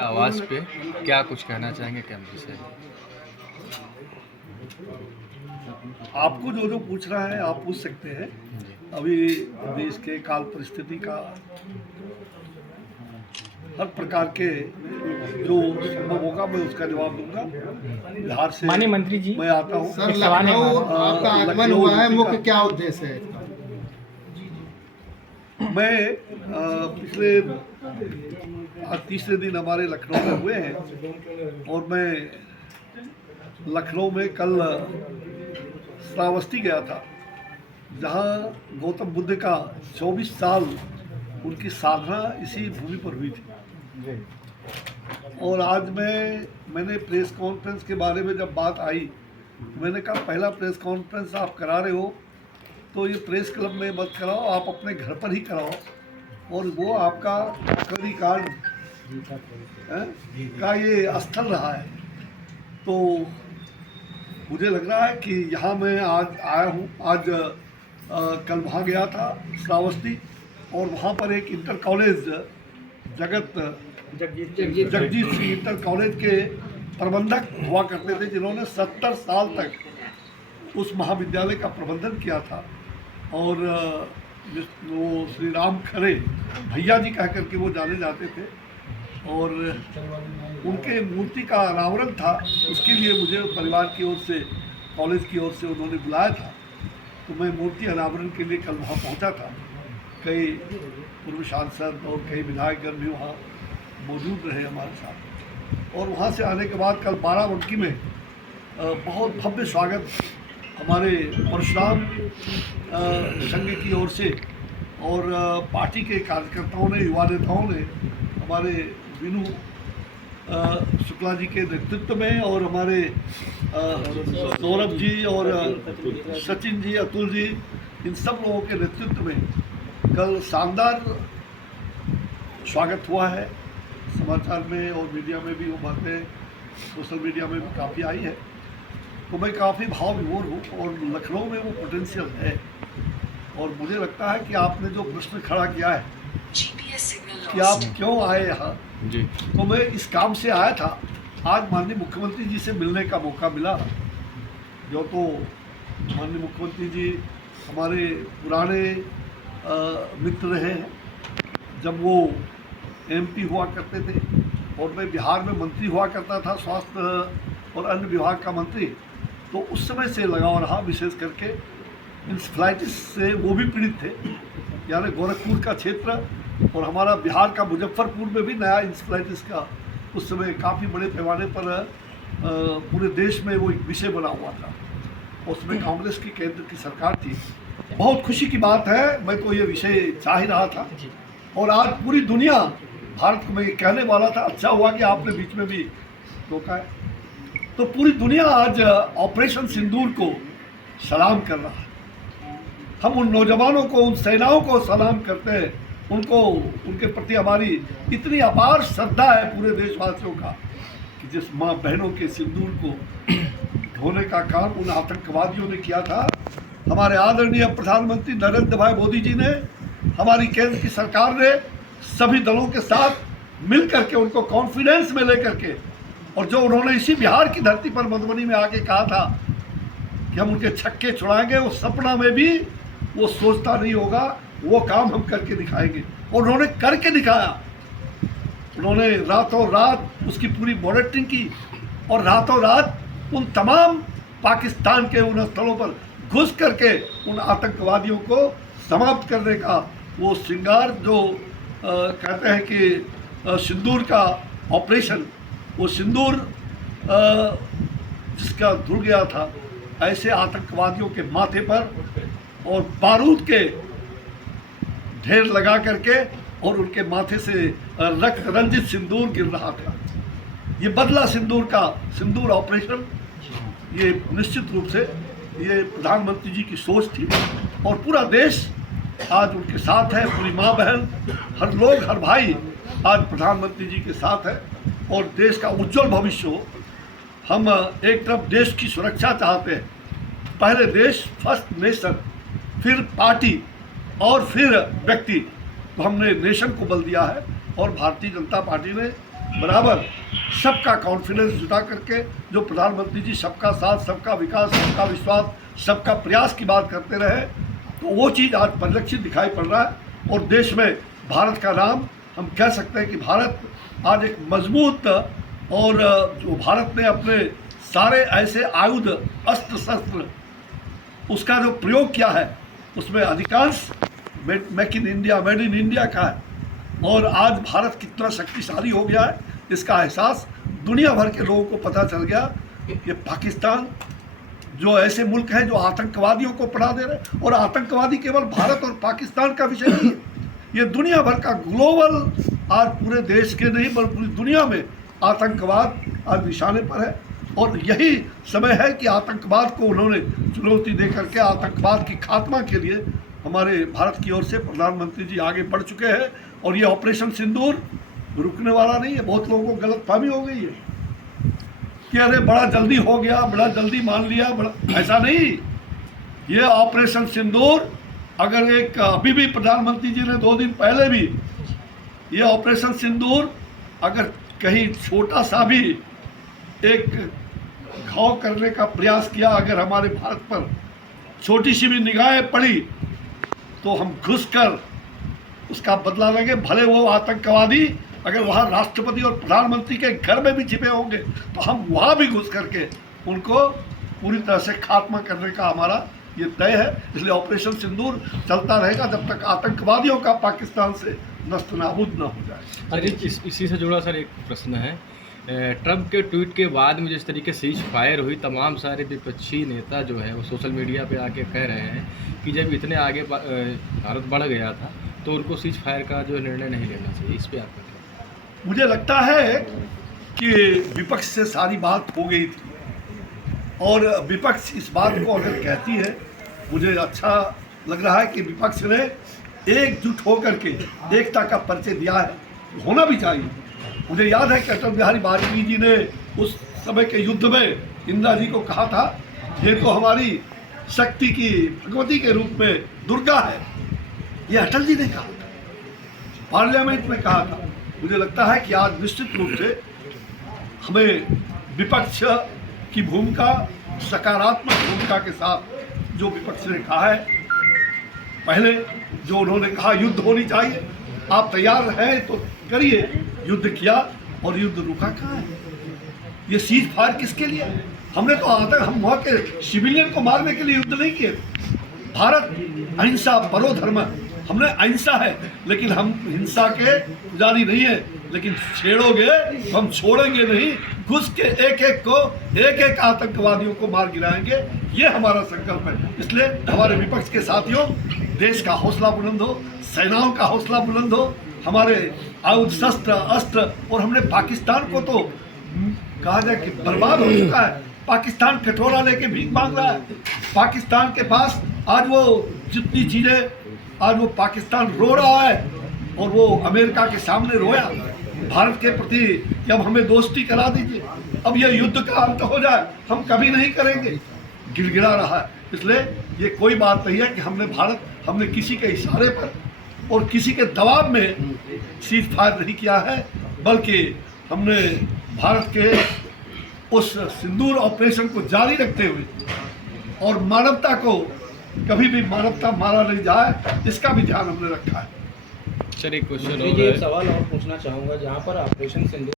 आवाज़ पे क्या कुछ कहना चाहेंगे कैमरे से? आपको जो जो पूछ रहा है आप पूछ सकते हैं। जी। अभी देश के काल परिस्थिति का हर प्रकार के जो संभव होगा मैं उसका जवाब दूंगा। बिहार से माननीय मंत्री जी, मैं आता हूँ। एक सवाल है लखनऊ हमारा। आपका आगमन हुआ है, मुख्य क्या उद्देश्य है इसका? मैं पिछले आज तीसरे दिन हमारे लखनऊ में हुए हैं और मैं लखनऊ में कल श्रावस्ती गया था, जहाँ गौतम बुद्ध का 24 साल उनकी साधना इसी भूमि पर हुई थी। और आज मैंने प्रेस कॉन्फ्रेंस के बारे में जब बात आई तो मैंने कहा पहला प्रेस कॉन्फ्रेंस आप करा रहे हो तो ये प्रेस क्लब में मत कराओ, आप अपने घर पर ही कराओ। और वो आपका करी कार्ड का ये स्थल रहा है। तो मुझे लग रहा है कि यहाँ मैं आज आया हूँ। आज कल वहाँ गया था श्रावस्ती और वहाँ पर एक inter college Jagjit Singh inter college के प्रबंधक हुआ करते थे, जिन्होंने 70 साल तक उस महाविद्यालय का प्रबंधन किया था। और वो श्री राम खरे भैया जी कह करके वो जाने जाते थे और उनके मूर्ति का अनावरण था। उसके लिए मुझे परिवार की ओर से, कॉलेज की ओर से उन्होंने बुलाया था, तो मैं मूर्ति अनावरण के लिए कल वहाँ पहुँचा था। कई पूर्व सांसद और कई विधायकगण भी वहाँ मौजूद रहे हमारे साथ। और वहाँ से आने के बाद कल बाराबंकी में बहुत भव्य स्वागत हमारे परशुराम संघ की ओर से और पार्टी के कार्यकर्ताओं ने, युवा नेताओं ने, हमारे विनू शुक्ला जी के नेतृत्व में और हमारे सौरभ जी और सचिन जी, अतुल जी, इन सब लोगों के नेतृत्व में कल शानदार स्वागत हुआ है। समाचार में और मीडिया में भी वो बातें सोशल मीडिया में भी काफ़ी आई है। तो मैं काफ़ी भाव विभोर हूँ और लखनऊ में वो पोटेंशियल है। और मुझे लगता है कि आपने जो प्रश्न खड़ा किया है कि आप क्यों आए यहाँ, जी। तो मैं इस काम से आया था। आज माननीय मुख्यमंत्री जी से मिलने का मौका मिला। जो तो माननीय मुख्यमंत्री जी हमारे पुराने मित्र रहे हैं। जब वो एमपी हुआ करते थे और मैं बिहार में मंत्री हुआ करता था, स्वास्थ्य और अन्य विभाग का मंत्री, तो उस समय से लगाव रहा। विशेष करके इंसेफ्लाइटिस से वो भी पीड़ित थे, यानी गोरखपुर का क्षेत्र और हमारा बिहार का मुजफ्फरपुर में भी नया इंसेफ्लाइटिस का उस समय काफ़ी बड़े पैमाने पर पूरे देश में वो एक विषय बना हुआ था। उसमें कांग्रेस की केंद्र की सरकार थी। बहुत खुशी की बात है, मैं तो ये विषय चाह ही रहा था। और आज पूरी दुनिया, भारत को मैं कहने वाला था, अच्छा हुआ कि आपने बीच में भी रोका है। तो पूरी दुनिया आज ऑपरेशन सिंदूर को सलाम कर रहा है। हम उन नौजवानों को, उन सेनाओं को सलाम करते हैं। उनको, उनके प्रति हमारी इतनी अपार श्रद्धा है पूरे देशवासियों का कि जिस माँ बहनों के सिंदूर को धोने का काम उन आतंकवादियों ने किया था, हमारे आदरणीय प्रधानमंत्री नरेंद्र भाई मोदी जी ने, हमारी केंद्र की सरकार ने सभी दलों के साथ मिल करके उनको कॉन्फिडेंस में लेकर के, और जो उन्होंने इसी बिहार की धरती पर मधुबनी में आके कहा था कि हम उनके छक्के छुड़ाएंगे, वो सपना में भी वो सोचता नहीं होगा, वो काम हम करके दिखाएंगे। और उन्होंने करके दिखाया। उन्होंने रातों रात उसकी पूरी मॉनिटरिंग की और रातों रात उन तमाम पाकिस्तान के उन स्थलों पर घुस करके उन आतंकवादियों को समाप्त करने का वो श्रृंगार, जो कहते हैं कि सिंदूर का ऑपरेशन, वो सिंदूर जिसका धुल गया था, ऐसे आतंकवादियों के माथे पर और बारूद के ढेर लगा करके और उनके माथे से रक्त रंजित सिंदूर गिर रहा था। ये बदला सिंदूर का सिंदूर ऑपरेशन, ये निश्चित रूप से ये प्रधानमंत्री जी की सोच थी और पूरा देश आज उनके साथ है। पूरी माँ बहन, हर लोग, हर भाई आज प्रधानमंत्री जी के साथ है और देश का उज्जवल भविष्य हो। हम एक तरफ देश की सुरक्षा चाहते हैं, पहले देश, फर्स्ट नेशन, फिर पार्टी और फिर व्यक्ति, तो हमने नेशन को बल दिया है। और भारतीय जनता पार्टी ने बराबर सबका कॉन्फिडेंस जुटा करके जो प्रधानमंत्री जी सबका साथ, सबका विकास, सबका विश्वास, सबका प्रयास की बात करते रहे, तो वो चीज़ आज परिलक्षित दिखाई पड़ रहा है। और देश में भारत का नाम हम कह सकते हैं कि भारत आज एक मजबूत, और जो भारत ने अपने सारे ऐसे आयुध, अस्त्र शस्त्र, उसका जो प्रयोग किया है उसमें अधिकांश make in India, made in India का है। और आज भारत कितना शक्तिशाली हो गया है इसका एहसास दुनिया भर के लोगों को पता चल गया। ये पाकिस्तान जो ऐसे मुल्क हैं जो आतंकवादियों को पढ़ा दे रहे हैं, और आतंकवादी केवल भारत और पाकिस्तान का विषय नहीं है, ये दुनिया भर का ग्लोबल, आज पूरे देश के नहीं बल्कि पूरी दुनिया में आतंकवाद आज निशाने पर है। और यही समय है कि आतंकवाद को उन्होंने चुनौती दे करके आतंकवाद की खात्मा के लिए हमारे भारत की ओर से प्रधानमंत्री जी आगे बढ़ चुके हैं। और ये ऑपरेशन सिंदूर रुकने वाला नहीं है। बहुत लोगों को गलतफहमी हो गई है कि अरे बड़ा जल्दी हो गया, बड़ा जल्दी मान लिया, बड़ा, ऐसा नहीं। ये ऑपरेशन सिंदूर अगर एक अभी भी प्रधानमंत्री जी ने 2 दिन पहले भी ये ऑपरेशन सिंदूर अगर कहीं छोटा सा भी एक घाव करने का प्रयास किया, अगर हमारे भारत पर छोटी सी भी निगाहें पड़ी, तो हम घुसकर उसका बदला लेंगे। भले वो आतंकवादी अगर वहाँ राष्ट्रपति और प्रधानमंत्री के घर में भी छिपे होंगे, तो हम वहाँ भी घुस करके उनको पूरी तरह से खात्मा करने का हमारा ये तय है। इसलिए ऑपरेशन सिंदूर चलता रहेगा जब तक आतंकवादियों का पाकिस्तान से नष्ट नाबूद न हो जाए। अरे इसी से जुड़ा सर एक प्रश्न है। ट्रंप के ट्वीट के बाद में जिस तरीके से सीज फायर हुई, तमाम सारे विपक्षी नेता जो है वो सोशल मीडिया पे आके कह रहे हैं कि जब इतने आगे भारत बढ़ गया था तो उनको सीज फायर का जो निर्णय नहीं लेना चाहिए। इस पर आपका क्या? मुझे लगता है कि विपक्ष से सारी बात हो गई थी, और विपक्ष इस बात को अगर कहती है, मुझे अच्छा लग रहा है कि विपक्ष ने एकजुट होकर के एकता का परिचय दिया है, होना भी चाहिए। मुझे याद है कि अटल बिहारी वाजपेयी जी ने उस समय के युद्ध में इंदिरा जी को कहा था, ये तो हमारी शक्ति की भगवती के रूप में दुर्गा है। ये अटल जी ने कहा था, पार्लियामेंट में कहा था। मुझे लगता है कि आज निश्चित रूप से हमें विपक्ष की भूमिका, सकारात्मक भूमिका के साथ जो विपक्ष ने कहा है, पहले जो उन्होंने कहा युद्ध होनी चाहिए, आप तैयार हैं तो करिए, युद्ध किया और युद्ध रुका कहाँ है? ये सीज फायर किसके लिए? हमने तो हम वहाँ के सिविलियन को मारने के लिए युद्ध नहीं किए। भारत अहिंसा परो धर्म, हमने अहिंसा है लेकिन हम हिंसा के पुजारी नहीं है। लेकिन छेड़ोगे तो हम छोड़ेंगे नहीं, घुस के एक एक आतंकवादियों को मार गिराएंगे, ये हमारा संकल्प है। इसलिए हमारे विपक्ष के साथियों, देश का हौसला बुलंद हो, सेनाओं का हौसला बुलंद हो, हमारे आयुध शस्त्र अस्त्र, और हमने पाकिस्तान को तो कहा जाए कि बर्बाद हो चुका है। पाकिस्तान कटोरा लेके भीख मांग रहा है। पाकिस्तान के पास आज वो जितनी चीज़ें, आज वो पाकिस्तान रो रहा है, और वो अमेरिका के सामने रोया भारत के प्रति कि अब हमें दोस्ती करा दीजिए, अब ये युद्ध का अंत हो जाए, हम कभी नहीं करेंगे, गिड़गिड़ा रहा है। इसलिए ये कोई बात नहीं है कि हमने किसी के इशारे पर और किसी के दबाव में सीज फायर नहीं किया है, बल्कि हमने भारत के उस सिंदूर ऑपरेशन को जारी रखते हुए, और मानवता को कभी भी मानवता मारा नहीं जाए, इसका भी ध्यान हमने रखा है। सर एक क्वेश्चन एक सवाल और पूछना चाहूँगा, जहाँ पर ऑपरेशन सिंदूर